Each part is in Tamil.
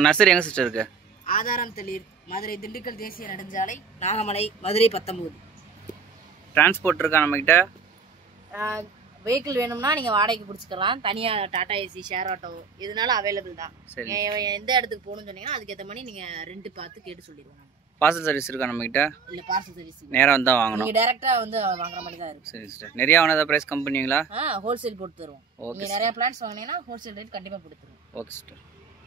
நம்ம நர்சரி எங்கே சிஸ்டர் இருக்குது? ஆதாரம் தெளிர், மதுரை திண்டுக்கல் தேசிய நெடுஞ்சாலை, நாகமலை, மதுரை 19. டிரான்ஸ்போர்ட் இருக்கா நம்மகிட்ட? வெஹிக்கிள் வேணும்னா நீங்கள் வாடகைக்கு பிடிச்சிக்கலாம். தனியாக டாடா ஏசி, ஷேர் ஆட்டோ இதனால அவைலபிள் தான். எந்த இடத்துக்கு போகணும்னு சொன்னீங்கன்னா அதுக்கேற்ற மாதிரி நீங்கள் ரெண்ட் பார்த்து கேட்டு சொல்லிடுவோம். பார்சல் சர்வீஸ் இருக்கா நம்மகிட்ட? இல்லை, பார்சல் சர்வீஸ் நேராக வந்து வாங்கணும். நீங்கள் டேரெக்டாக வந்து வாங்குற மாதிரி தான் இருக்குது. சரி சிஸ்டர். நிறையா வாங்கினதா ப்ரைஸ் கம்மி பண்ணுவீங்களா? ஹோல்சேல் போட்டு தருவோம். நீங்கள் நிறையா பிளான்ஸ் வாங்கினீங்கன்னா ஹோல்சேல் ரேட் கண்டிப்பாக போட்டு தருவோம். Okay sister.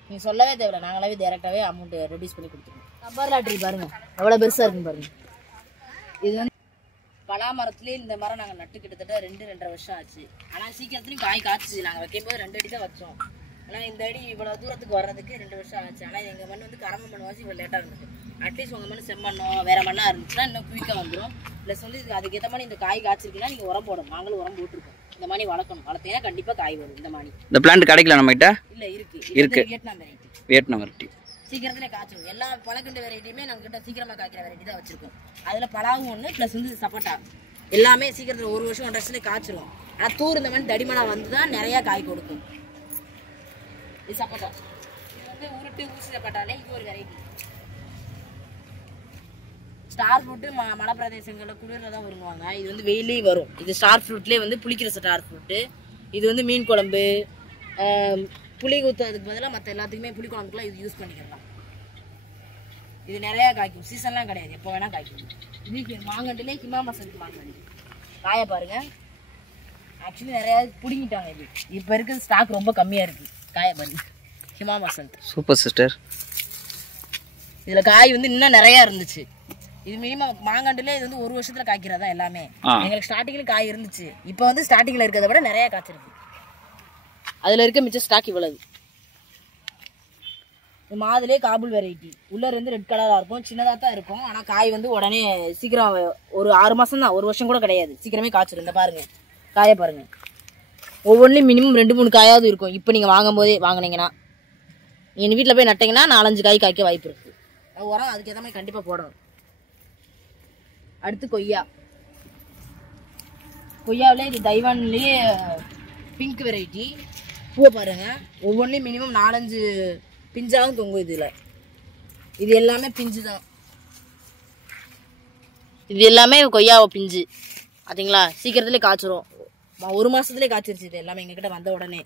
நீங்கள் சொல்லவே தேவையில்ல, நாங்களாவே டேரெக்டாகவே அமௌண்ட் ரெடியூஸ் பண்ணி கொடுத்துருவோம். ரப்பர் லாட்ரி பாருங்கள் எவ்வளோ பெருசாக இருக்குன்னு பாருங்கள். இது வந்து பலா மரத்துலேயே இந்த மரம் நாங்கள் நட்டு கிட்டத்தட்ட 2-2.5 வருஷம் ஆச்சு. ஆனால் சீக்கிரத்துலையும் காய் காய்ச்சிச்சு. நாங்கள் வைக்கும்போது 2 அடி தான் வச்சோம். ஆனால் இந்த அடி இவ்வளோ தூரத்துக்கு வர்றதுக்கு 2 வருஷம் ஆச்சு. ஆனால் எங்கள் மண் வந்து கரம்ப மண் வாசி இவ்வளோ லேட்டாக இருந்துச்சு. அட்லீஸ்ட் உங்கள் மண் செம்மண்ணோ வேறு மண்ணாக இருந்துச்சுன்னா இன்னும் குயிக்காக வந்துடும். ப்ளஸ் வந்து அதுக்கேற்ற மாதிரி இந்த காய் காய்ச்சிருக்குன்னா நீங்கள் உரம் போடணும். நாங்களும் உரம் போட்டிருக்கோம். இந்த மாதிரி வளர்க்கணும். வளர்த்தீங்கன்னா கண்டிப்பாக காய் வரும். இந்த மாதிரி இந்த பிளான்ட் கிடைக்கல நம்மகிட்ட? இல்லை, இருக்குது. வியட்நாம் வெரைட்டி சீக்கிரத்திலே காய்ச்சிடும். எல்லா பழக்கண்டு வெரைட்டியுமே நம்ம கிட்ட சீக்கிரமாக காய்க்கிற வெரைட்டி தான் வச்சிருக்கோம். அதில் பலாவும் ஒன்று, ப்ளஸ் வந்து சப்போட்டா எல்லாமே சீக்கிரத்தில் 1 வருஷம் 1.5 வருஷத்துலேயே காய்ச்சிடும். ஆனால் தூர் இந்த மாதிரி தடிமனாக வந்து தான் நிறையா காய் கொடுக்கும். இது சப்போட்டா. இது வந்து உருட்டு ஊசி சப்போட்டாலே இது ஒரு வெரைட்டி. ஸ்டார் ஃப்ரூட்டு மலை பிரதேசங்களில் குளிரில் தான் வருவாங்க. இது வந்து வெயிலே வரும். இது ஸ்டார் ஃப்ரூட்லேயே வந்து புளிக்கிற ஸ்டார் ஃப்ரூட்டு. இது வந்து மீன் குழம்பு, புளி ஊற்றுறதுக்கு பதிலாக மற்ற எல்லாத்துக்குமே புளி குழம்புக்குலாம் இது யூஸ் பண்ணிக்கலாம். இது நிறையா காய்க்கும். சீசன்லாம் கிடையாது, எப்போ வேணால் காய்க்கும். இது மாங்கண்டிலே ஹிமா மசந்த் மாங்கண்டி காயை பாருங்க. ஆக்சுவலி நிறையா பிடிங்கிட்டாங்க. இது இப்போ இருக்கிறது ஸ்டாக் ரொம்ப கம்மியாக இருக்குது. காயை பாருங்க, ஹிமா மசந்த். Super sister. இதில் காய் வந்து இன்னும் நிறையா இருந்துச்சு. இது மினிமம் மாங்கண்டிலே இது வந்து 1 வருஷத்துல காய்க்கிறதா எல்லாமே. எங்களுக்கு ஸ்டார்டிங்ல காய் இருந்துச்சு. இப்போ வந்து ஸ்டார்டிங்ல இருக்கிறத விட நிறைய காய்ச்சிருக்கு. அதுல இருக்க மிச்ச ஸ்டாக் இவ்வளவு. மாதுளே காபூல் வெரைட்டி. உள்ள இருந்து ரெட் கலரா இருக்கும், சின்னதாக தான் இருக்கும். ஆனால் காய் வந்து உடனே சீக்கிரம் ஒரு 6 மாசம் தான், 1 வருஷம் கூட கிடையாது. சீக்கிரமே காய்ச்சிரும். இந்த பாருங்க காயை பாருங்க. ஒவ்வொன்றிலையும் மினிமம் 2-3 காயாவது இருக்கும். இப்போ நீங்கள் வாங்கும் போதே வாங்கினீங்கன்னா, நீங்கள் வீட்டில் போய் நட்டிங்கன்னா 4-5 காய் காய்க்க வாய்ப்பு இருக்கு. உரம் அதுக்கு ஏற்ற மாதிரி கண்டிப்பாக போடணும். அடுத்து கொய்யாவிலே இது தைவான்லேயே பிங்க் வெரைட்டி. பூவை பாருங்க, ஒவ்வொன்றிலையும் மினிமம் 4-5 பிஞ்சாவும் தொங்கும். இதில் இது எல்லாமே பிஞ்சு தான். இது எல்லாமே கொய்யாவை பிஞ்சு பார்த்தீங்களா? சீக்கிரத்துலேயே காய்ச்சிரும். 1 மாதத்துலேயே காய்ச்சிருச்சு. இது எல்லாமே எங்ககிட்ட வந்த உடனே.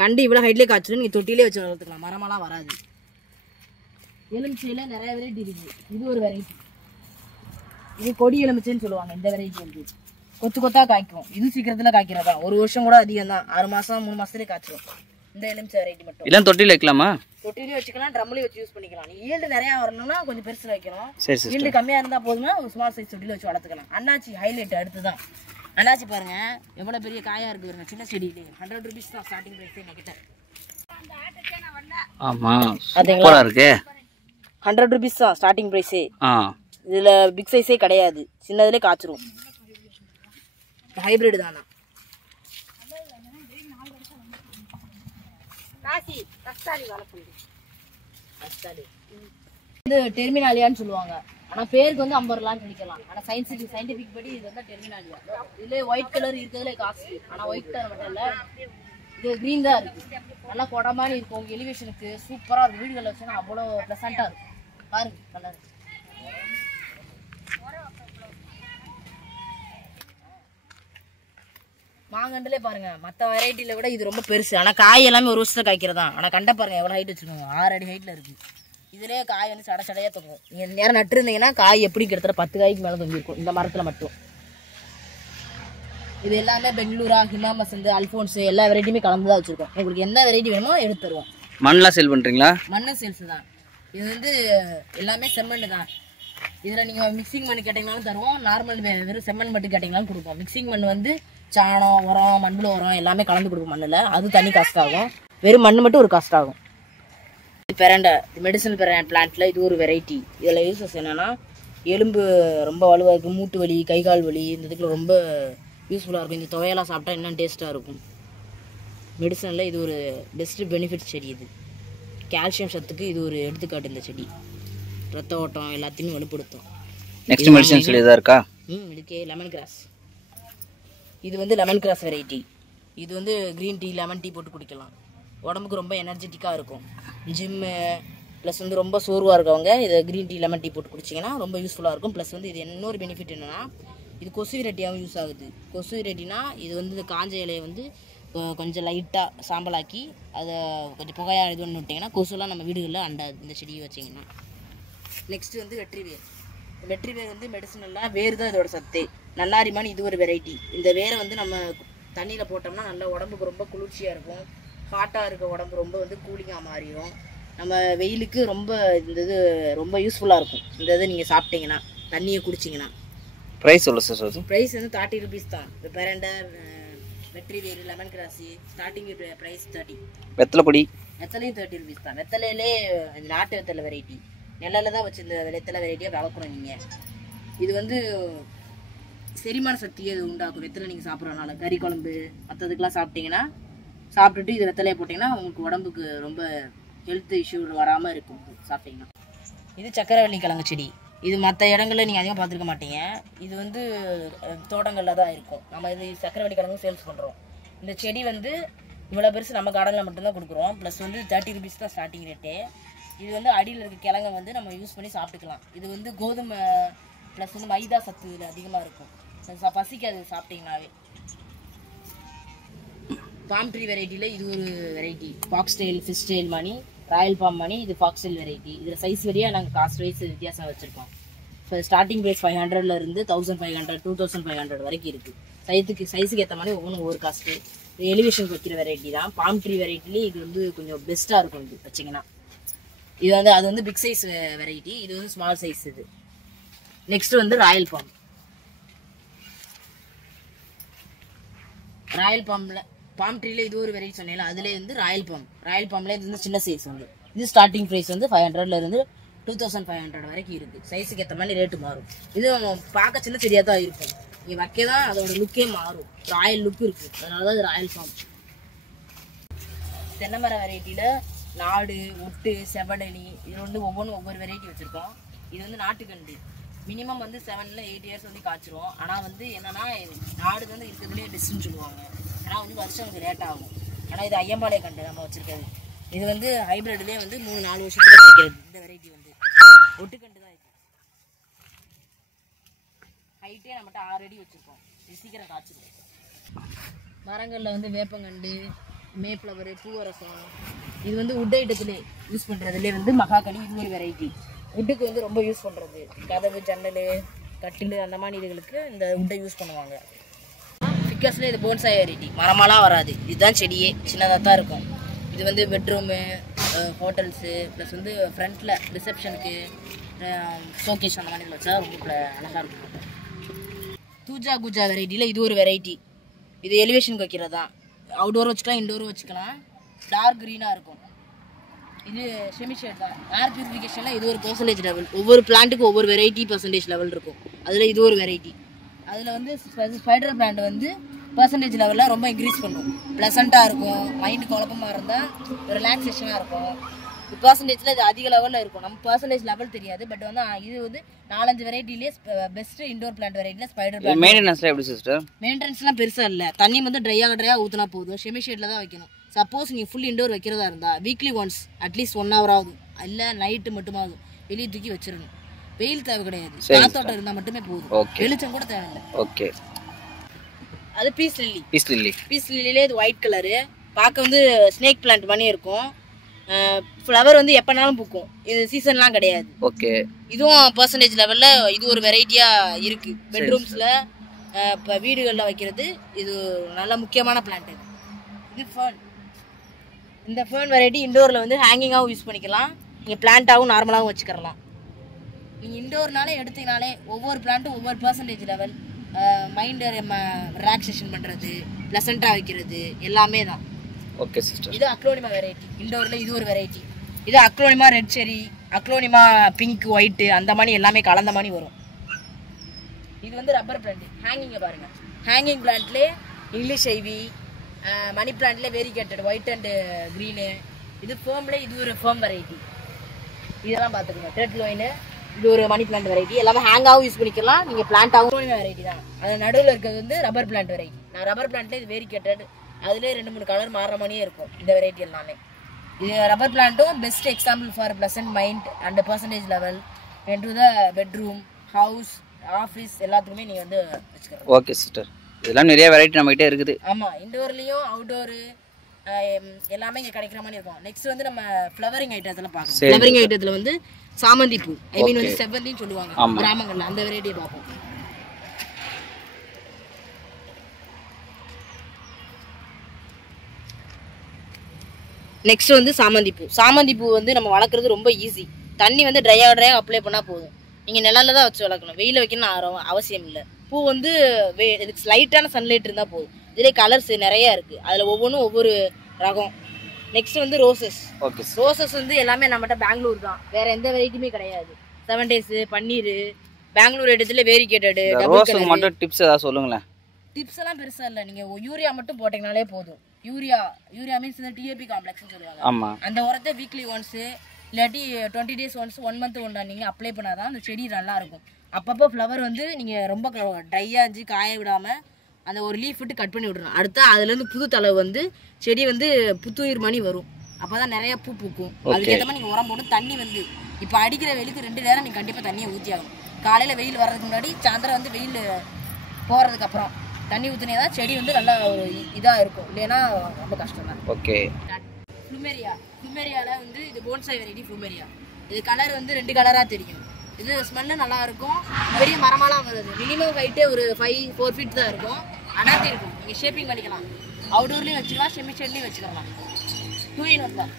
கண்டு இவ்வளோ ஹைட்லேயே காய்ச்சிரும். நீங்கள் தொட்டிலே வச்சு வளர்த்துக்கலாம், மரமெல்லாம் வராது. எலுமிச்சையில் நிறைய வெரைட்டி இருக்குது. இது ஒரு வெரைட்டி. இது கொடி எலுமிச்சைன்னு சொல்லுவாங்க. இந்த வெரைட்டி வந்து கொத்து கொத்தாக காய்க்கும். இது சீக்கிரத்தில் காய்க்கிறதா. 1 வருஷம் கூட அதிகம் தான். 6 மாதம் 3 மாதத்துலேயே காய்ச்சிடும். இந்த எலுமிச்சை வெரைட்டி மட்டும். இல்லை தொட்டியில் வைக்கலாமா? தொட்டிலையும் வச்சுக்கலாம், ட்ரம்லையும் வச்சு யூஸ் பண்ணிக்கலாம். நீ ஈல்டு நிறையா வரணும்னா கொஞ்சம் பெருசில் வைக்கணும். சரி. ஈல்டு கம்மியாக இருந்தால் போதுன்னா ஒரு ஸ்மால் சைஸ் தொட்டியில் வச்சு வளர்த்துக்கலாம். அண்ணாச்சி ஹைலைட் அடுத்து தான். அண்ணாச்சி பாருங்க எவ்வளோ பெரிய காயாக இருக்குது பாருங்க. சின்ன செடியிலே 100 rupees தான் ஸ்டார்டிங் ப்ரைஸ் எங்ககிட்ட. ஆமாம், சூப்பராக இருக்கு. 100 rupees தான் ஸ்டார்டிங் ப்ரைஸே. இதில் பிக் சைஸே கிடையாது, சின்னதுலேயே காய்ச்சிரும். ஹைப்ரிட் தானா. இது டெர்மினாலியான்னு சொல்லுவாங்க. ஆனால் பேருக்கு வந்து 50 ரூபான்னு சொல்லிக்கலாம். ஆனால் சயின்டிஃபிக் படி இது வந்து டெர்மினாலியா. இதுலேயே ஒயிட் கலர் இருக்கிறதுல காஸ்ட்லி. ஆனால் ஒயிட் கலர் மட்டும் இல்லை, இது க்ரீன் தான் இருக்குது. நல்லா கொடை மாதிரி இருக்கும். எலிவேஷனுக்கு சூப்பராக இருக்கும். வீடுகளில் வச்சுன்னா அவ்வளோ ப்ளசண்ட்டாக இருக்கும். பாருங்க கலர். மாங்கண்டுலே பாருங்க, மற்ற வெரைட்டியில விட இது ரொம்ப பெருசு. ஆனால் காய் எல்லாமே 1 வருஷத்துல காய்க்கிறதா. ஆனால் கண்ட பாருங்க எவ்வளோ ஹைட் வச்சுருக்கோங்க. 6 அடி ஹைட்டில் இருக்குது. இதுலேயே காய் வந்து சடையாக தொங்கும். நீங்கள் நேரம் நட்டுருந்தீங்கன்னா காய் எப்படி கிட்டத்தட்ட 10 காய்க்கு மேலே தொங்கிருக்கும் இந்த மரத்தில் மட்டும். இது எல்லாமே பெங்களூரா, ஹிமா மசந்த், அல்ஃபோன்ஸு எல்லா வெரைட்டியுமே கலந்து தான் வச்சுருக்கோம். உங்களுக்கு எந்த வெரைட்டி வேணுமோ எடுத்து தருவோம். மண்ணெலாம் சேல் பண்ணுறீங்களா? மண்ணு சேல்ஸ் தான். இது வந்து எல்லாமே செம்மண்ணு தான். இதில் நீங்கள் மிக்சிங் மண் கேட்டிங்கனாலும் தருவோம். நார்மல் வெறும் செம்மண் மட்டும் கேட்டிங்கனாலும் கொடுப்போம். மிக்சிங் மண் வந்து சாணம், உரம், மண்புழு உரம் எல்லாமே கலந்து கொடுக்கும் மண்ணில். அது தனி காஸ்ட் ஆகும். வெறும் மண் மட்டும் ஒரு காஸ்ட் ஆகும். பெரண்டை மெடிசன் பிளான்ட்டில் இது ஒரு வெரைட்டி. இதில் யூஸஸ் என்னென்னா, எலும்பு ரொம்ப வலுவாக இருக்கும், மூட்டு வலி, கை கால் வலி இந்த இதுக்குள்ள ரொம்ப யூஸ்ஃபுல்லாக இருக்கும். இந்த துவையெல்லாம் சாப்பிட்டா இன்னும் டேஸ்ட்டாக இருக்கும். மெடிசனில் இது ஒரு பெஸ்ட்டு பெனிஃபிட்ஸ் செடி. இது கால்சியம் சத்துக்கு இது ஒரு எடுத்துக்காட்டு. இந்த செடி ரத்த ஓட்டம் எல்லாத்தையுமே வலுப்படுத்தும். நெக்ஸ்ட் மெடிசன் சொல்லி தான் இருக்கா? இதுக்கே லெமன் கிராஸ். இது வந்து லெமன் கிராஸ் வெரைட்டி. இது வந்து க்ரீன் டீ, லெமன் டீ போட்டு குடிக்கலாம். உடம்புக்கு ரொம்ப எனர்ஜெட்டிக்காக இருக்கும். ஜிம்மு ப்ளஸ் வந்து ரொம்ப சோர்வாக இருக்கவங்க இதை க்ரீன் டீ லெமன் டீ போட்டு குடிச்சிங்கன்னா ரொம்ப யூஸ்ஃபுல்லாக இருக்கும். ப்ளஸ் வந்து இது இன்னொரு பெனிஃபிட் என்னென்னா இது கொசு விரட்டியாகவும் யூஸ் ஆகுது. கொசு விரட்டினா இது வந்து காஞ்ச இலையை வந்து கொஞ்சம் லைட்டாக சாம்பலாக்கி அதை கொஞ்சம் புகையாக இது பண்ணி விட்டிங்கன்னா கொசுலாம் நம்ம வீடுகளில் அண்டாது இந்த செடியை வச்சிங்கன்னா. நெக்ஸ்ட்டு வந்து வெற்றிவேர். வெற்றிவேர் வந்து மெடிசனெல்லாம் வேறு தான் இதோட சத்தே. நன்னாரிமான் இது ஒரு வெரைட்டி. இந்த வேரை வந்து நம்ம தண்ணியில் போட்டோம்னா நல்லா உடம்புக்கு ரொம்ப குளிர்ச்சியாக இருக்கும். ஹாட்டாக இருக்க உடம்பு ரொம்ப வந்து கூலிங்காக மாறிடும். நம்ம வெயிலுக்கு ரொம்ப இந்த இது ரொம்ப யூஸ்ஃபுல்லாக இருக்கும். இந்த இது நீங்கள் சாப்பிட்டீங்கன்னா தண்ணியை குடிச்சிங்கன்னா. ப்ரைஸ் எவ்வளோ சார்? ப்ரைஸ் வந்து 30 rupees தான். இப்போ பெரண்டர் வெற்றிவேர் லெமன் கிராஸு ஸ்டார்டிங் ப்ரைஸ் 30. வெத்தலை பொடி வெத்தலையும் 30 rupees தான். வெத்தலையிலே நாட்டு வெத்தலை வெரைட்டி நெல்லில் தான் வச்சு இந்த வெத்தலை வெரைட்டியாக வளர்க்குறோம். நீங்கள் இது வந்து செரிமான சக்தியை இது உண்டாக்கும். வெத்தலை நீங்கள் சாப்பிட்றதுனால கறி குழம்பு மற்றதுக்கெலாம் சாப்பிட்டீங்கன்னா சாப்பிட்டுட்டு இது வெத்தலையை போட்டிங்கன்னா உங்களுக்கு உடம்புக்கு ரொம்ப ஹெல்த் இஷ்யூ வராமல் இருக்கும் சாப்பிட்டீங்கன்னா. இது சக்கரவள்ளி கிழங்கு செடி. இது மற்ற இடங்களில் நீங்கள் அதிகமாக பார்த்துருக்க மாட்டீங்க. இது வந்து தோட்டங்களில் தான் இருக்கும். நம்ம இது சக்கரவள்ளி கிழங்கு சேல்ஸ் பண்ணுறோம். இந்த செடி வந்து இவ்வளோ பெருசு நம்ம கார்டனில் மட்டும்தான் கொடுக்குறோம். ப்ளஸ் வந்து 30 rupees தான் ஸ்டார்டிங் ரேட்டு. இது வந்து அடியில் இருக்க கிழங்கை வந்து நம்ம யூஸ் பண்ணி சாப்பிட்டுக்கலாம். இது வந்து கோதுமை ப்ளஸ் வந்து மைதா சத்து இதில் அதிகமாக இருக்கும். பசிக்காது சாப்பிட்டீங்கன்னாவே. பாம் ட்ரீ வெரைட்டியில் இது ஒரு வெரைட்டி. ஃபாக்ஸ்டெயில் ஃபிஷ் டெயில் மணி ராயல் பாம் மணி. இது ஃபாக்ஸ்டெயில் வெரைட்டி. இதில் சைஸ் வரையாக நாங்கள் காஸ்ட் வைஸ் வித்தியாசம் வச்சுருக்கோம். இப்போ ஸ்டார்டிங் ப்ரைஸ் 500 இருந்து 1500 2500 வரைக்கும் இருக்குது. சைஸுக்கு ஏற்ற மாதிரி ஒவ்வொரு காஸ்ட்டு. எலிவேஷனுக்கு வைக்கிற வெரைட்டி தான். பாம் ட்ரீ வெரைட்டிலே இது வந்து கொஞ்சம் பெஸ்ட்டாக இருக்கும். இது வச்சிங்கன்னா இது வந்து அது வந்து பிக் சைஸ் வெரைட்டி. இது வந்து ஸ்மால் சைஸ். இது நெக்ஸ்ட் வந்து ராயல் பாம். ராயல் பாம்பில் பாம் ட்ரீல இது ஒரு வெரைட்டி சொன்னேன். அதுலேயே வந்து ராயல் பாம்பில் இது வந்து சின்ன சைஸ் வந்து. இது ஸ்டார்டிங் ப்ரைஸ் வந்து 500 இருந்து 2500 வரைக்கும் இருக்குது. சைஸுக்கு ஏற்ற மாதிரி ரேட்டு மாறும். இது பார்க்க சின்ன செடியாக தான் இருக்கும். நீங்கள் வைக்க தான் அதோட லுக்கே மாறும். ராயல் லுக் இருக்குது. அதனால தான் இது ராயல் பாம். தென்னைமர வெரைட்டியில் நாடு ஒட்டு செவடலி இது வந்து ஒவ்வொன்றும் ஒவ்வொரு வெரைட்டி வச்சுருக்கோம். இது வந்து நாட்டுக்கண்டு. மினிமம் வந்து 7 to 8 years வந்து காய்ச்சிரும். ஆனால் வந்து என்னன்னா நாடு வந்து இருக்கிறதுலேயே பெஸ்ட்டுன்னு சொல்லுவாங்க. ஆனால் வந்து வருஷம் கொஞ்சம் லேட் ஆகும். ஆனால் இது ஐயம்பாளைய கண்டு நம்ம வச்சுருக்கிறது. இது வந்து ஹைப்ரிட்லேயே வந்து 3-4 வருஷத்துல கிடைக்கிறது. இந்த வெரைட்டி வந்து ஒட்டுக்கண்டு தான். இது ஹைட்டே நம்மகிட்ட 6 அடி வச்சுருக்கோம். இது சீக்கிரம் காய்ச்சிடும். மரங்களில் வந்து வேப்பங்கண்டு மேப்ளவர் பூவரசம் இது வந்து உட் ஐட்டத்திலே யூஸ் பண்ணுறதுலேயே வந்து மகாகனி இது ஒரு வெரைட்டி. உட்டுக்கு வந்து ரொம்ப யூஸ் பண்ணுறது. கதவு ஜன்னல் கட்டில் அந்த மாதிரி இதுகளுக்கு இந்த உட்டை யூஸ் பண்ணுவாங்க. ஃபிக்கஸில் இது போன்சாய் வெரைட்டி. மரமாலாம் வராது. இதுதான் செடியே சின்னதாக தான் இருக்கும். இது வந்து பெட்ரூமு ஹோட்டல்ஸு ப்ளஸ் வந்து ஃப்ரண்ட்டில் ரிசப்ஷனுக்கு ஷோகேஸ் அந்த மாதிரி வச்சா ரொம்ப அழகாக இருக்கும். தூஜா குஜா வெரைட்டியில் இது ஒரு வெரைட்டி. இது எலிவேஷனுக்கு வைக்கிறது தான். அவுடோரும் வச்சுக்கலாம் இன்டோரும் வச்சுக்கலாம். டார்க் க்ரீனாக இருக்கும். இது செமிஷேட் தான். ஏர் பியூரிஃபிகேஷனில் இது ஒரு பெர்சன்டேஜ் லெவல். ஒவ்வொரு பிளான்ட்டுக்கு ஒவ்வொரு வெரைட்டி பெர்சன்டேஜ் லெவல் இருக்கும். அதில் இது ஒரு வெரைட்டி. அதில் வந்து ஸ்பைடர் பிளான்ட் வந்து பெர்சன்டேஜ் லெவலில் ரொம்ப இன்க்ரீஸ் பண்ணும். ப்ளசண்ட்டாக இருக்கும். மைண்டு குழப்பமாக இருந்தால் ரிலாக்ஸேஷனாக இருக்கும். பெர்சன்டேஜில் இது அதிக லெவலில் இருக்கும். நம்ம பெர்சன்டேஜ் லெவல் தெரியாது. பட் வந்து இது வந்து 4-5 வெரைட்டிலேயே பெஸ்ட்டு இண்டோர் பிளான்ட் வெரைட்டியில் ஸ்பைடர் பிளான்ட். மெயின்டெனன்ஸ்லாம் எப்படி சிஸ்டர்? மெயின்டெனன்ஸ்லாம் பெருசாக இல்லை. தண்ணி வந்து ட்ரையாக ஊற்றினா போதும். செமிஷேட்டில் தான் வைக்கணும். சப்போஸ் நீங்கள் ஃபுல் இண்டோர் வைக்கிறதா இருந்தால் வீக்லி ஒன்ஸ் அட்லீஸ்ட் 1 hour ஆகும். இல்லை நைட்டு மட்டுமாகும் வெளியே தூக்கி வச்சிடணும். வெயில் தேவை கிடையாது. காத்தோட்டம் இருந்தால் மட்டுமே போதும். வெளிச்சம் கூட தேவையில்லை. ஓகே. அது பீஸ் லில்லிலே இது ஒயிட் கலரு. பார்க்க வந்து ஸ்னேக் பிளான்ட் பண்ணி இருக்கும். ஃப்ளவர் வந்து எப்போனாலும் பூக்கும். இது சீசன்லாம் கிடையாது. ஓகே. இதுவும் பர்சன்டேஜ் லெவலில் இது ஒரு வெரைட்டியாக இருக்குது. பெட்ரூம்ஸில் இப்போ வீடுகளில் வைக்கிறது இது நல்ல முக்கியமான பிளான்ட். இது ஃபர்ன். இந்த ஃபர்ன் வெரைட்டி இண்டோரில் வந்து ஹேங்கிங்காகவும் யூஸ் பண்ணிக்கலாம். நீங்கள் பிளான்ட்டாகவும் நார்மலாகவும் வச்சுக்கலாம். நீங்கள் இண்டோர்னாலே எடுத்தீங்கனாலே ஒவ்வொரு பிளான்ட்டும் ஒவ்வொரு பர்சன்டேஜ் லெவல் மைண்டை ரிலாக்ஸேஷன் பண்ணுறது ப்ளசண்ட்டாக வைக்கிறது எல்லாமே தான். Okay sister. இது அக்லோனிமா வெரைட்டி. இண்டோரில் இது ஒரு வெரைட்டி. இது அக்லோனிமா ரெட் செரி அக்லோனிமா பிங்க் ஒயிட்டு அந்த மாதிரி எல்லாமே கலந்த மாதிரி வரும். இது வந்து ரப்பர் பிளான்ட். ஹேங்கிங்கை பாருங்கள். ஹேங்கிங் பிளான்ட்லேயே இங்கிலீஷ் ஐவி மணி பிளான்ட்லேயே வேரிகேட்டட் ஒயிட் அண்டு க்ரீனு. இது ஃபேர்மில் இது ஒரு ஃபேர்ம் வெரைட்டி. இதெல்லாம் பார்த்துக்கோங்க. ட்ரெட் லோயினு இது ஒரு மணி பிளான்ட் வெரைட்டி. எல்லாமே ஹேங்காகவும் யூஸ் பண்ணிக்கலாம். நீங்கள் பிளான்ட்டாகவும் வெரைட்டி தான். அது நடுவில் இருக்கிறது வந்து ரப்பர் பிளான்ட் வெரைட்டி. நான் ரப்பர் பிளான்ட்லேயே இது வேரிகேட்டட் அதுலேயே 2-3 கலர் மாறுற மாதிரியே இருக்கும் இந்த வெரைட்டி எல்லாமே. இது ரப்பர் பிளான்ட்டும் best example for pleasant mind and percentage level into the bedroom, house, office எல்லாத்துக்குமே நீங்கள் வந்து வச்சுக்கலாம். ஓகே சிஸ்டர், இதெல்லாம் நிறைய வெரைட்டி நம்மகிட்ட இருக்குது. ஆமாம், இன்டோர்லேயும் அவுட்டோரு எல்லாமே இங்கே கிடைக்கிற மாதிரி இருக்கும். நெக்ஸ்ட் வந்து நம்ம ஃப்ளவரிங் ஐட்டத்தில் பார்க்கலாம். ஃப்ளவரிங் ஐட்டத்தில் வந்து சாமந்தி பூ, ஐ மீன் வந்து செவ்வந்தின்னு சொல்லுவாங்க கிராமங்களில், அந்த வெரைட்டியை பார்ப்போம். நெக்ஸ்ட் வந்து சாமந்தி பூ. சாமந்தி பூ வந்து நம்ம வளர்க்குறது ரொம்ப ஈஸி. தண்ணி வந்து ட்ரையாக அப்ளை பண்ணால் போதும். நீங்கள் நிழல்ல தான் வச்சு வளர்க்கணும், வெயில வைக்கணும்னு அவசியம் இல்லை. பூ வந்து இதுக்கு லைட்டான சன்லைட் இருந்தால் போதும். இதிலே கலர்ஸ் நிறையா இருக்குது, அதில் ஒவ்வொன்றும் ஒவ்வொரு ரகம். நெக்ஸ்ட் வந்து ரோசஸ். ஓகே, ரோசஸ் வந்து எல்லாமே நம்மகிட்ட பெங்களூர் தான், வேற எந்த வெரைட்டியுமே கிடையாது. 7 days, பன்னீர், பெங்களூர் இடத்துல வேரிகேட்டடு. ரோஸுக்கு மட்டும் டிப்ஸ் ஏதாவது சொல்லுங்களேன். டிப்ஸ் எல்லாம் பெருசா இல்லை, நீங்கள் யூரியா மட்டும் போட்டிங்கனாலே போதும். யூரியா மீன்ஸ் இந்த டிஏபி காம்ப்ளெக்ஸ்னு சொல்லுவாங்க. ஆமாம், அந்த உரத்தை வீக்லி ஒன்ஸு இல்லாட்டி 20 days ஒன்ஸ் 1 month ஒன்றா நீங்கள் அப்ளை பண்ணாதான் அந்த செடி நல்லா இருக்கும். அப்பப்போ ஃப்ளவர் வந்து நீங்கள் ரொம்ப ட்ரையாக இருந்துச்சு காய விடாமல் அந்த ஒரு லீஃப் விட்டு கட் பண்ணி விடணும். அடுத்தா அதுலேருந்து புது தலை வந்து செடி வந்து புத்துயிர் மணி வரும். அப்போ தான் நிறையா பூ பூக்கும். அதுக்கேற்ற மாதிரி நீங்கள் உரம் போட்டு தண்ணி வந்து இப்போ அடிக்கிற வெயிலுக்கு 2 நேரம் நீங்கள் கண்டிப்பாக தண்ணியை ஊற்றி ஆகணும். காலையில் வெயில் வர்றதுக்கு முன்னாடி, சாயந்தரம் வந்து வெயில் போகிறதுக்கு அப்புறம் தண்ணி ஊற்றினே தான் செடி வந்து நல்லா ஒரு இதாக இருக்கும், இல்லைன்னா ரொம்ப கஷ்டம் தான். ஓகே. ஃப்ளூமேரியாவில் வந்து இது போன்சாய் வெரைட்டி ஃப்ளூமேரியா. இது கலர் வந்து 2 கலராக தெரியும். இது ஸ்மெல்லு நல்லா இருக்கும், பெரிய மரமாலாம் வருது. மினிமம் ஹைட்டே ஒரு 4 feet தான் இருக்கும், அனாத்தி இருக்கும். நீங்கள் ஷேப்பிங் பண்ணிக்கலாம், அவுடோர்லேயும் வச்சுக்கலாம், செமி ஷெட்லேயும் வச்சுக்கலாம். 2 in 1 தான்.